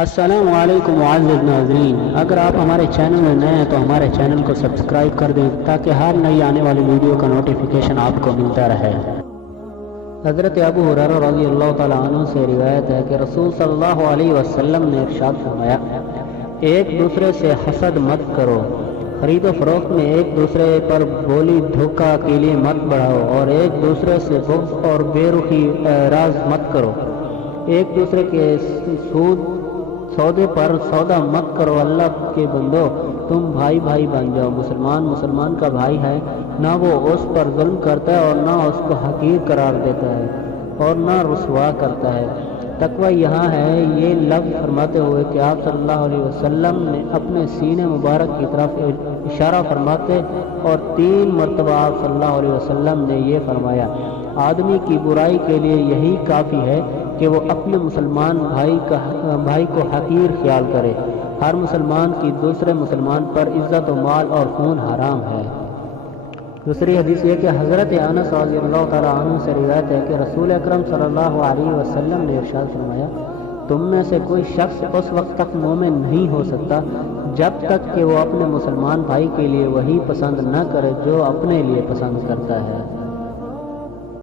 السلام علیکم معزز ناظرین، اگر آپ ہمارے چینل میں نئے ہیں تو ہمارے چینل کو سبسکرائب کر دیں تاکہ ہر نئی آنے والی ویڈیو کا نوٹیفیکیشن آپ کو ملتا رہے۔ حضرت ابو ہریرہ رضی اللہ تعالیٰ عنہ سے روایت ہے کہ رسول صلی اللہ علیہ وسلم نے ارشاد فرمایا، ایک دوسرے سے حسد مت کرو، خرید و فروخت میں ایک دوسرے پر بولی دھوکہ کے لیے مت بڑھاؤ، اور ایک دوسرے سے بغض اور بے رخی اعراض مت کرو، ایک دوسرے کے سودے پر سودا مت کرو۔ اللہ کے بندو، تم بھائی بھائی بن جاؤ۔ مسلمان کا بھائی ہے، نہ وہ اس پر ظلم کرتا ہے اور نہ اس کو حقیر قرار دیتا ہے اور نہ رسوا کرتا ہے۔ تقوی یہاں ہے، یہ لفظ فرماتے ہوئے کہ آپ صلی اللہ علیہ وسلم نے اپنے سینے مبارک کی طرف اشارہ فرماتے اور 3 مرتبہ آپ صلی اللہ علیہ وسلم نے یہ فرمایا، آدمی کی برائی کے لیے یہی کافی ہے کہ وہ اپنے مسلمان بھائی کو حقیر خیال کرے۔ ہر مسلمان کی دوسرے مسلمان پر عزت و مال اور خون حرام ہے۔ دوسری حدیث یہ کہ حضرت انس رضی اللہ تعالیٰ عنہ سے روایت ہے کہ رسول اکرم صلی اللہ علیہ وسلم نے ارشاد فرمایا، تم میں سے کوئی شخص اس وقت تک مومن نہیں ہو سکتا جب تک کہ وہ اپنے مسلمان بھائی کے لیے وہی پسند نہ کرے جو اپنے لیے پسند کرتا ہے۔